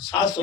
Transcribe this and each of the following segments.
700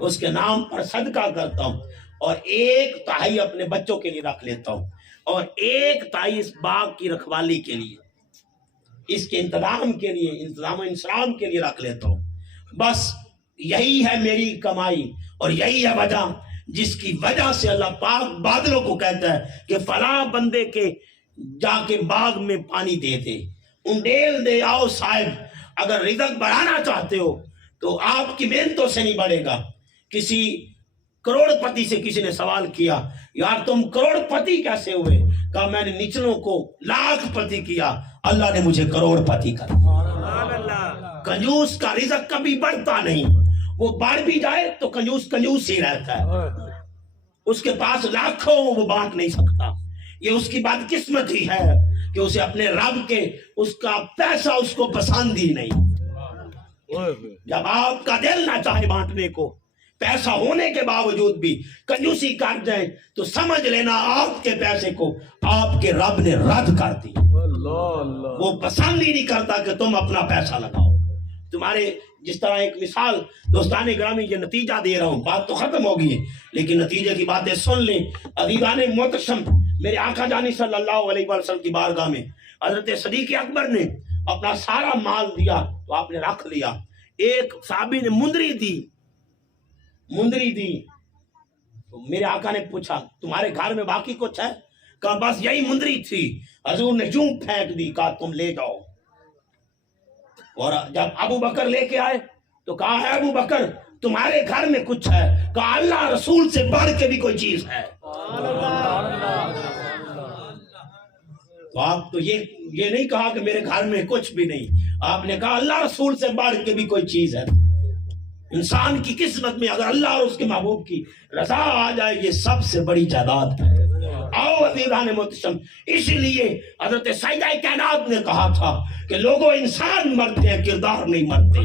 اس کے نام پر صدقہ کرتا ہوں، اور 1/3 اپنے بچوں کے لیے رکھ لیتا ہوں، اور 1/3 اس باغ کی رکھوالی کے لیے، اس کے انتظام کے لیے، انتظام و انسلام کے لیے رکھ لیتا ہوں۔ بس یہی ہے میری کمائی، اور یہی ہے وجہ جس کی وجہ سے اللہ پاک بادلوں کو کہتا ہے کہ فلاں بندے کے جا کے باغ میں پانی دے دے، انڈیل دے آؤ صاحب۔ اگر رزق بڑھانا چاہتے ہو تو آپ کی محنتوں سے نہیں بڑھے گا۔ کسی کروڑ پتی سے کسی نے سوال کیا، یار تم کروڑ پتی کیسے ہوئے؟ کہا میں نے نچلوں کو لاکھ پتی کیا، اللہ نے مجھے کروڑ پتی کر دیا۔ کنجوس کا رزق کبھی بڑھتا نہیں، وہ بڑھ بھی جائے تو کنجوس کنجوس ہی رہتا ہے۔ اس کے پاس لاکھوں وہ بانٹ نہیں سکتا۔ یہ اس کی بات قسمت ہی ہے کہ اسے اپنے رب کے اس کا پیسہ اس کو پسند ہی نہیں۔ جب آپ کا دل نہ چاہے بانٹنے کو، پیسہ ہونے کے باوجود بھی کنجوسی کر جائیں، تو سمجھ لینا آپ کے پیسے کو آپ کے رب نے رد کر دی۔ وہ پسند ہی نہیں کرتا کہ تم اپنا پیسہ لگاؤ۔ تمہارے جس طرح ایک مثال دوستان گرامی، یہ نتیجہ دے رہا ہوں، بات تو ختم ہوگی ہے لیکن نتیجے کی باتیں سن لیں۔ عزیزان محتشم، میرے آقا جانی صلی اللہ علیہ وسلم کی بارگاہ میں حضرت صدیق اکبر نے اپنا سارا مال دیا تو آپ نے رکھ لیا۔ ایک صحابی نے مندری دی تو میرے آقا نے پوچھا تمہارے گھر میں باقی کچھ ہے؟ کہا بس یہی مندری تھی۔ حضور نے یوں پھینک دی، کہا تم لے جاؤ۔ اور جب ابو بکر لے کے آئے تو کہا ہے ابو بکر تمہارے گھر میں کچھ ہے؟ کہا اللہ رسول سے بڑھ کے بھی کوئی چیز ہے۔ تو آپ تو یہ نہیں کہا کہ میرے گھر میں کچھ بھی نہیں، آپ نے کہا اللہ رسول سے بڑھ کے بھی کوئی چیز ہے۔ انسان کی قسمت میں اگر اللہ اور اس کے محبوب کی رضا آ جائے، یہ سب سے بڑی جائیداد ہے۔ آؤ عزیزان محتشم، اسی لیے حضرت سیدہ کائنات نے کہا تھا کہ لوگوں انسان مرتے ہیں، کردار نہیں مرتے۔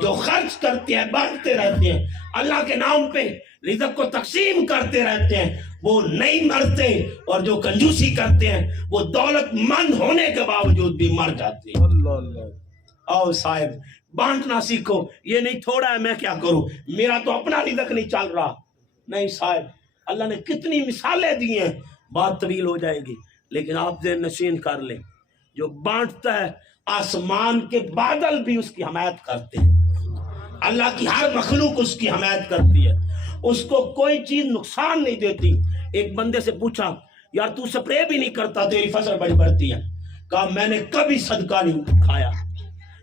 جو خرچ کرتے ہیں، بانٹتے رہتے ہیں، اللہ کے نام پہ رزق کو تقسیم کرتے رہتے ہیں، وہ نہیں مرتے، اور جو کنجوسی کرتے ہیں وہ دولت مند ہونے کے باوجود بھی مر جاتے ہیں۔ آؤ صاحب بانٹنا سیکھو، یہ نہیں تھوڑا ہے میں کیا کروں، میرا تو اپنا رزق نہیں چل رہا۔ نہیں صاحب، اللہ نے کتنی مثالیں دی ہیں، بات طویل ہو جائے گی، لیکن آپ ذہن نشین کر لیں، جو بانٹتا ہے آسمان کے بادل بھی اس کی حمایت کرتے ہیں، اللہ کی ہر مخلوق اس کی حمایت کرتی ہے، اس کو کوئی چیز نقصان نہیں دیتی۔ ایک بندے سے پوچھا یار تو سپرے بھی نہیں کرتا، تیری فصل بڑی بڑھتی ہے۔ کہا میں نے کبھی صدقہ نہیں کھایا،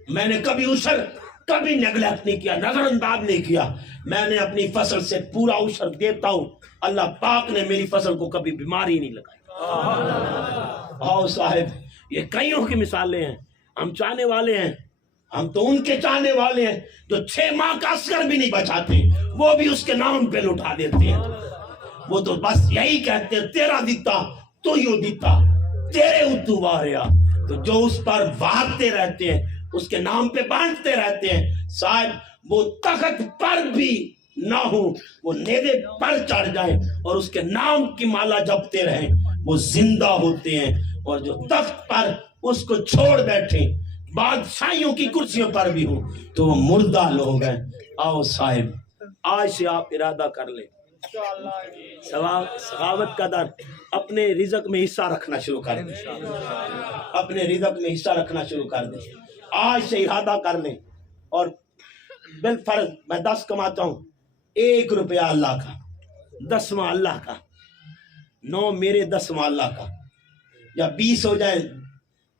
میں نے کبھی عشر کبھی نیگلیکٹ نہیں کیا، نظر انداز نہیں کیا، میں نے اپنی فصل سے پورا عشر دیتا ہوں۔ اللہ پاک نے میری فصل کو کبھی بیماری نہیں لگائی۔ آؤ صاحب، یہ کئیوں کی مثالیں ہیں۔ ہم چاہنے والے ہیں، ہم تو ان کے چاہنے والے ہیں جو 6 ماہ کا عسکر بھی نہیں بچاتے، وہ بھی اس کے نام پہ لٹا دیتے ہیں۔ وہ تو بس یہی کہتے ہیں تیرا دیتا تو یوں دیتا، تیرے اتو واریا۔ تو جو اس پر وارتے رہتے ہیں، اس کے نام پہ بانٹتے رہتے ہیں، صاحب وہ تخت پر بھی نہ ہو، وہ نیزے پر چڑھ جائیں اور اس کے نام کی مالا جپتے رہیں، وہ زندہ ہوتے ہیں۔ اور جو تخت پر اس کو چھوڑ بیٹھے، بادشاہیوں کی کرسیوں پر بھی ہوں، تو وہ مردہ لوگ ہیں۔ آؤ صاحب، آج سے آپ ارادہ کر لیں، سخاوت کا در اپنے رزق میں حصہ رکھنا شروع کر دیں، اپنے رزق میں حصہ رکھنا شروع کر دیں۔ آج سے ارادہ کر لیں، اور بالفرض میں 10 کماتا ہوں، 1 روپیہ اللہ کا، 10واں اللہ کا، 9 میرے، 10واں اللہ کا، جب 20 ہو جائیں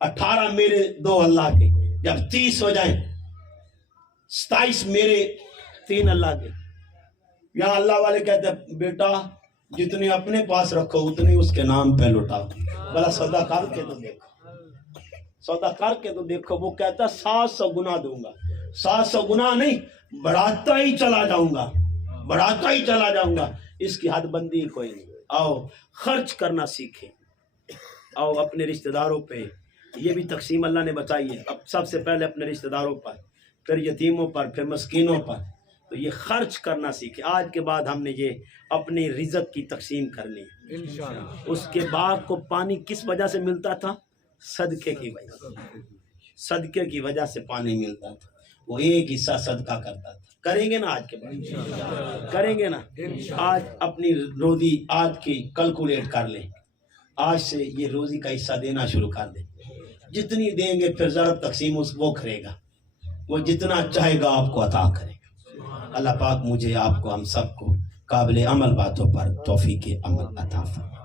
18 میرے، 2 اللہ کے، جب 30 ہو جائیں 27 میرے، 3 اللہ کے۔ یہاں اللہ والے کہتے ہیں بیٹا جتنے اپنے پاس رکھو اتنے اس کے نام پہ لٹاؤ۔ بلا سودا کر کے تو دیکھو، سودا کر کے تو دیکھو۔ وہ کہتا ہے 700 گنا دوں گا، 700 گنا نہیں، بڑھاتا ہی چلا جاؤں گا، بڑھاتا ہی چلا جاؤں گا، اس کی حد بندی کوئی نہیں۔ آؤ خرچ کرنا سیکھیں، آؤ اپنے رشتہ داروں پہ، یہ بھی تقسیم اللہ نے بتائی ہے، اب سب سے پہلے اپنے رشتہ داروں پر، پھر یتیموں پر، پھر مسکینوں پر، تو یہ خرچ کرنا سیکھیں۔ آج کے بعد ہم نے یہ اپنی رزق کی تقسیم کرنی ہے۔ اس کے باغ کو پانی کس وجہ سے ملتا تھا؟ صدقے کی وجہ سے، صدقے کی وجہ سے پانی ملتا تھا۔ وہ ایک حصہ صدقہ کرتا تھا. کریں گے نا آج کے بعد؟ کریں گے نا؟ آج اپنی روزی آج کی کیلکولیٹ کر لیں. آج سے یہ روزی کا حصہ دینا شروع کر دیں. جتنی دیں گے پھر ضرب تقسیم وہ کرے گا. وہ جتنا چاہے گا آپ کو عطا کرے گا. اللہ پاک مجھے آپ کو ہم سب کو قابل عمل باتوں پر توفیق عمل عطا فرمائے.